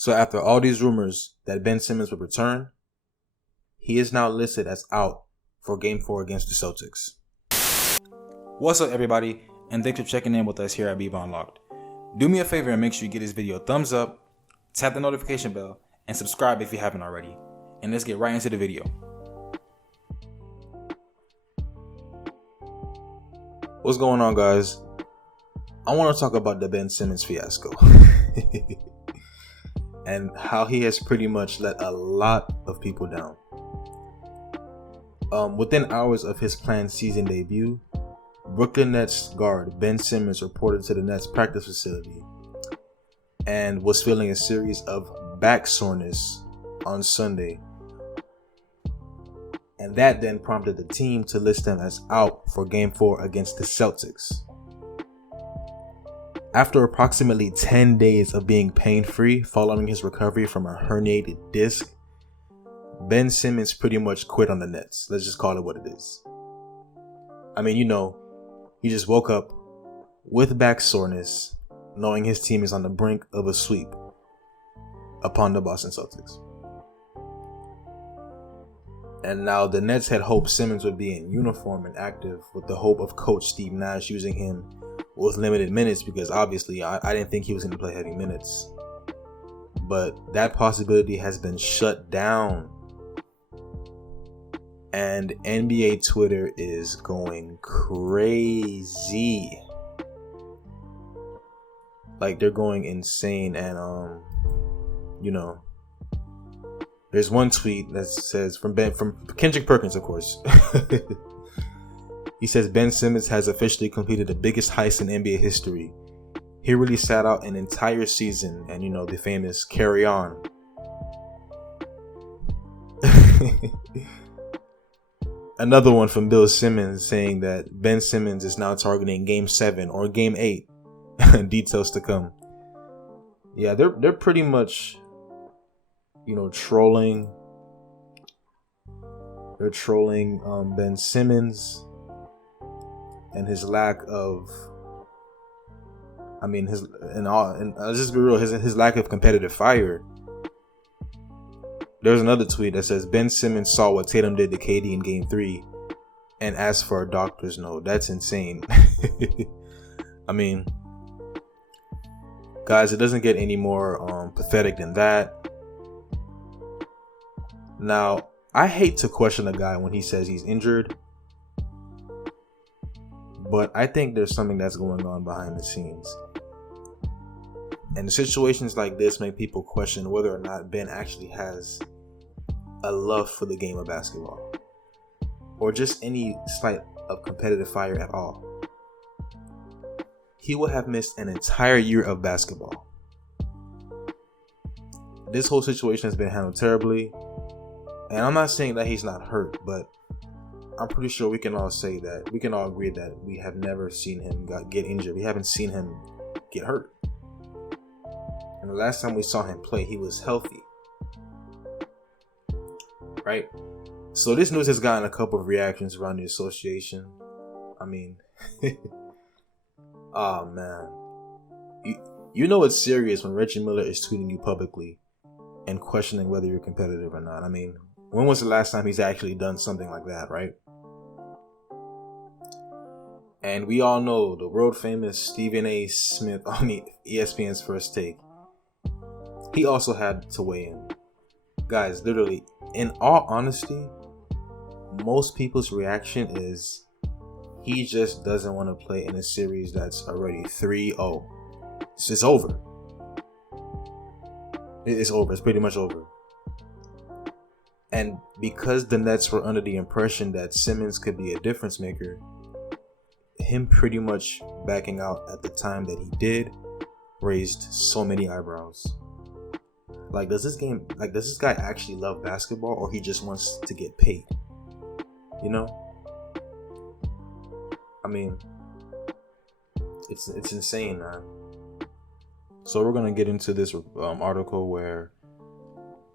So after all these rumors that Ben Simmons would return, he is now listed as out for Game 4 against the Celtics. What's up, everybody, and thanks for checking in with us here at bballunlocked. Do me a favor and make sure you give this video a thumbs up, tap the notification bell, and subscribe if you haven't already. And let's get right into the video. What's going on, guys? I want to talk about the Ben Simmons fiasco and how he has pretty much let a lot of people down. Within hours of his planned season debut, Brooklyn Nets guard Ben Simmons reported to the Nets practice facility and was feeling a series of back soreness on Sunday. And that then prompted the team to list him as out for Game 4 against the Celtics. After approximately 10 days of being pain-free following his recovery from a herniated disc, Ben Simmons pretty much quit on the Nets. Let's just call it what it is. I mean, he just woke up with back soreness, knowing his team is on the brink of a sweep upon the Boston Celtics. And now the Nets had hoped Simmons would be in uniform and active, with the hope of Coach Steve Nash using him with limited minutes, because obviously I didn't think he was going to play heavy minutes. But that possibility has been shut down. And NBA Twitter is going crazy. Like, they're going insane. And there's one tweet that says from Kendrick Perkins, of course. He says Ben Simmons has officially completed the biggest heist in NBA history. He really sat out an entire season, and the famous carry on. Another one from Bill Simmons saying that Ben Simmons is now targeting Game 7 or Game 8. Details to come. Yeah, they're pretty much trolling. They're trolling Ben Simmons and his lack of, his lack of competitive fire. There's another tweet that says Ben Simmons saw what Tatum did to KD in Game 3 and asked for a doctor's note. That's insane. Guys, it doesn't get any more pathetic than that. Now, I hate to question a guy when he says he's injured, but I think there's something that's going on behind the scenes. And situations like this make people question whether or not Ben actually has a love for the game of basketball, or just any slight of competitive fire at all. He would have missed an entire year of basketball. This whole situation has been handled terribly. And I'm not saying that he's not hurt, but I'm pretty sure we can all agree that we have never seen him get injured. We haven't seen him get hurt. And the last time we saw him play, he was healthy. Right? So this news has gotten a couple of reactions around the association. Oh man. It's serious when Reggie Miller is tweeting you publicly and questioning whether you're competitive or not. When was the last time he's actually done something like that, right? And we all know the world famous Stephen A. Smith on ESPN's First Take. He also had to weigh in. Guys, literally, in all honesty, most people's reaction is he just doesn't want to play in a series that's already 3-0. It's over. It's over. It's pretty much over. And because the Nets were under the impression that Simmons could be a difference maker, him pretty much backing out at the time that he did raised so many eyebrows. Like, does this guy actually love basketball, or he just wants to get paid? It's insane, man. So we're gonna get into this article where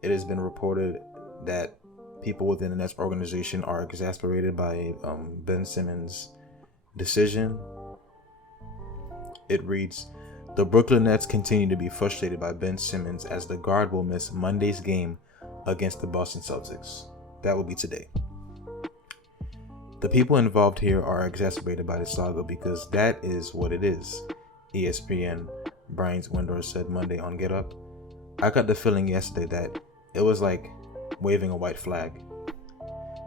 it has been reported that people within the Nets organization are exasperated by Ben Simmons' decision. It reads, The Brooklyn Nets continue to be frustrated by Ben Simmons as the guard will miss Monday's game against the Boston Celtics. That will be today. The people involved here are exacerbated by the saga because that is what it is, ESPN Brian Windor said Monday on Get Up. I got the feeling yesterday that it was like waving a white flag.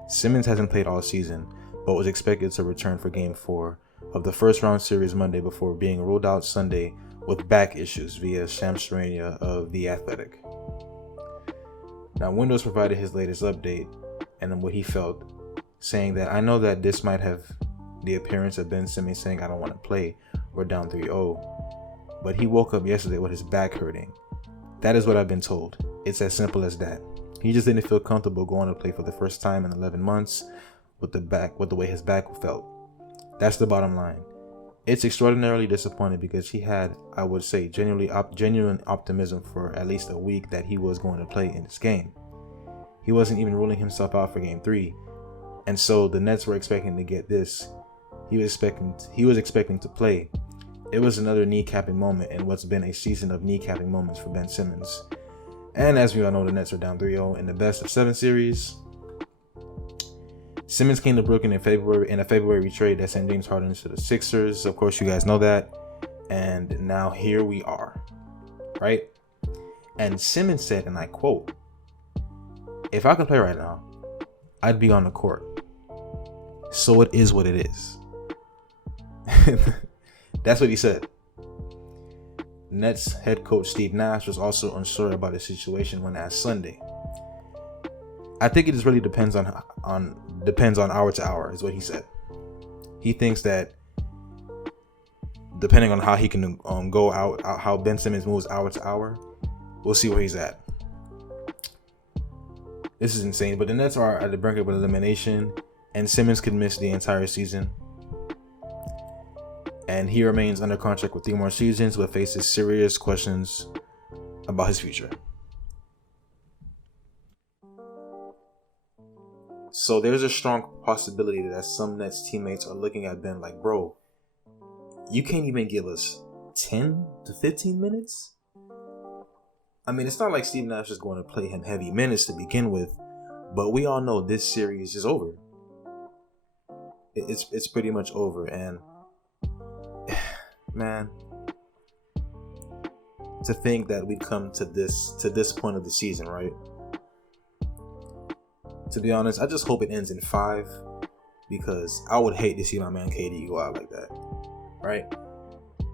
Simmons hasn't played all season, but was expected to return for Game 4 of the first round series Monday before being ruled out Sunday with back issues via Shams Charania of The Athletic. Now, Windows provided his latest update and what he felt, saying that I know that this might have the appearance of Ben Simmons saying I don't want to play, we're down 3-0, but he woke up yesterday with his back hurting. That is what I've been told. It's as simple as that. He just didn't feel comfortable going to play for the first time in 11 months with the way his back felt. That's the bottom line. It's extraordinarily disappointing because he had, I would say, genuine optimism for at least a week that he was going to play in this game. He wasn't even ruling himself out for Game 3, and so the Nets were expecting to get this. He was expecting to play. It was another kneecapping moment in what's been a season of kneecapping moments for Ben Simmons. And as we all know, the Nets are down 3-0 in the best of 7 series. Simmons came to Brooklyn in a February trade that sent James Harden to the Sixers. Of course, you guys know that. And now here we are, right? And Simmons said, and I quote, "If I could play right now, I'd be on the court. So it is what it is." That's what he said. Nets head coach Steve Nash was also unsure about the situation when asked Sunday. I think it just really depends on hour to hour, is what he said. He thinks that depending on how he can go out, how Ben Simmons moves hour to hour, we'll see where he's at. This is insane, but the Nets are at the brink of elimination, and Simmons could miss the entire season. And he remains under contract with 3 more seasons, but faces serious questions about his future. So there's a strong possibility that some Nets teammates are looking at Ben like, bro, you can't even give us 10 to 15 minutes? I mean, it's not like Steve Nash is going to play him heavy minutes to begin with, but we all know this series is over. It's pretty much over, and man, to think that we come to this point of the season, right? To be honest, I just hope it ends in 5, because I would hate to see my man KD go out like that, right?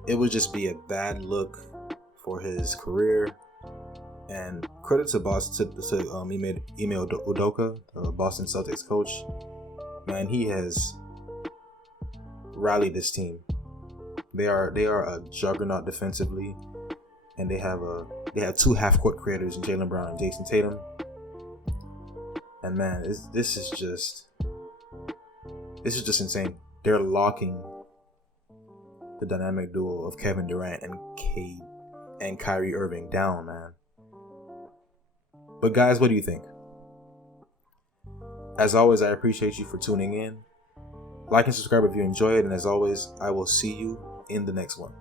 It would just be a bad look for his career. And credit to Ime Udoka, the Boston Celtics coach. Man, he has rallied this team. They are a juggernaut defensively, and they have 2 half-court creators in Jaylen Brown and Jason Tatum. And man, this is just insane. They're locking the dynamic duo of Kevin Durant and Kyrie Irving down, man. But guys, what do you think? As always, I appreciate you for tuning in. Like and subscribe if you enjoy it, and as always, I will see you in the next one.